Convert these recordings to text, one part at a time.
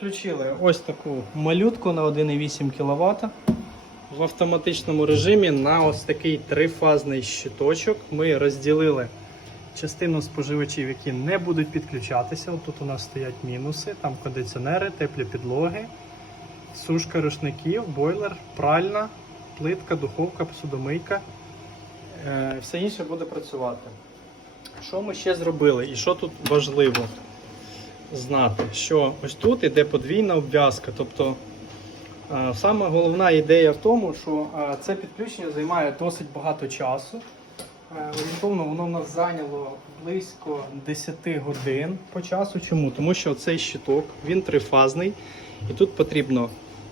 Включили ось таку малютку на 1,8 кВт в автоматичному режимі на ось такий трифазний щиточок. Ми розділили частину споживачів, які не будуть підключатися. Тут у нас стоять мінуси, там кондиціонери, теплі підлоги, сушка рушників, бойлер, пральна, плитка, духовка, посудомийка. Е, Все інше буде працювати. Що ми ще зробили і що тут важливо знати, що ось тут іде подвійна обв'язка. Тобто е, саме головна ідея в тому, що е, це підключення займає досить багато часу. Е, Орієнтовно воно в нас зайняло близько 10 годин по часу. Чому? Тому що цей щиток він трифазний, і тут потрібно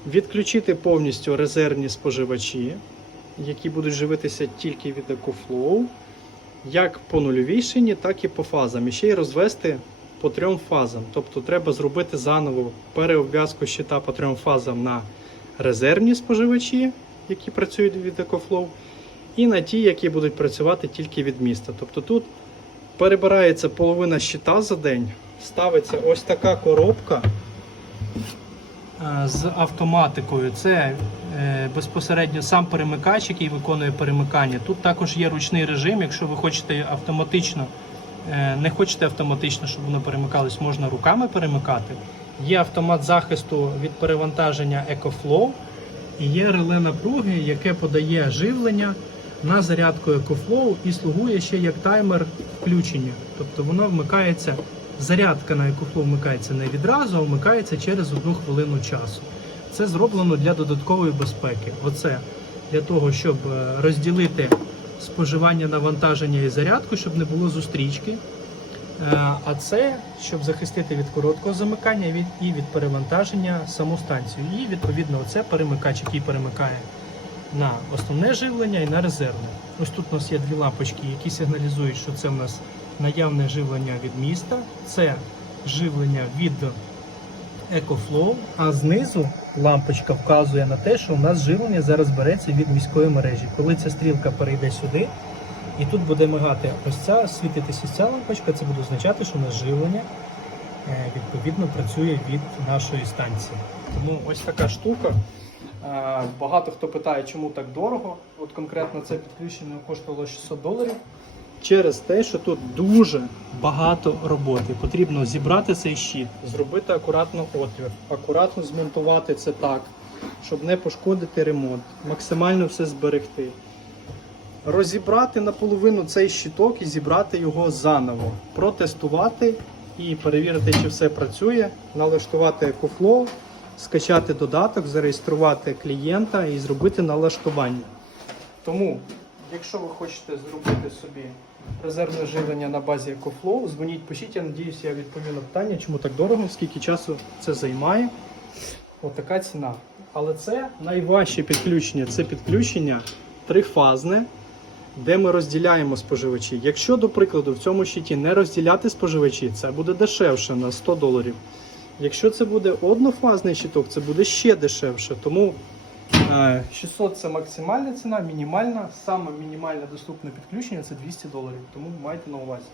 відключити повністю резервні споживачі, які будуть живитися тільки від EcoFlow, як по нульовій шині, так і по фазам. І ще й розвести по трьом фазам. Тобто треба зробити заново переобв'язку щита по трьом фазам на резервні споживачі, які працюють від EcoFlow, і на ті, які будуть працювати тільки від міста. Тобто тут перебирається половина щита за день, ставиться ось така коробка е, з автоматикою. Це е, безпосередньо сам перемикач, який виконує перемикання. Тут також є ручний режим, якщо ви хочете автоматично, не хочете автоматично, щоб воно перемикалось, можна руками перемикати. Є автомат захисту від перевантаження EcoFlow і є реле напруги, яке подає живлення на зарядку EcoFlow і слугує ще як таймер включення. Тобто воно вмикається, зарядка на EcoFlow вмикається не відразу, а вмикається через одну хвилину часу. Це зроблено для додаткової безпеки. Оце для того, щоб е, розділити споживання навантаження і зарядку, щоб не було зустрічки. Е, А це щоб захистити від короткого замикання і від перевантаження саму станцію. І відповідно це перемикач, який перемикає на основне живлення і на резервне. Ось тут у нас є дві лампочки, які сигналізують, що це в нас наявне живлення від міста, це живлення від EcoFlow, а знизу лампочка вказує на те, що у нас живлення зараз береться від міської мережі. Коли ця стрілка перейде сюди, і тут буде мигати ось ця, світитися ця лампочка, це буде означати, що у нас живлення е, відповідно працює від нашої станції. Тому ось така штука. Е, Багато хто питає, чому так дорого. От конкретно це підключення коштувало 600 доларів. Через те, що тут дуже багато роботи. Потрібно зібрати цей щит, зробити акуратно отвір, акуратно змонтувати це так, щоб не пошкодити ремонт, максимально все зберегти. Розібрати наполовину цей щиток і зібрати його заново, протестувати і перевірити, чи все працює, налаштувати EcoFlow, скачати додаток, зареєструвати клієнта і зробити налаштування. Тому, якщо ви хочете зробити собі резервне живлення на базі EcoFlow, дзвоніть, пишіть, я надіюсь, я відповім на питання, чому так дорого, скільки часу це займає. Отака ціна. Але це найважче підключення. Це підключення трифазне, де ми розділяємо споживачі. Якщо, до прикладу, в цьому щиті не розділяти споживачі, це буде дешевше на 100 доларів. Якщо це буде однофазний щиток, це буде ще дешевше. Тому 600 це максимальна ціна, мінімальна. Саме мінімальне доступне підключення це 200 доларів. Тому майте на увазі.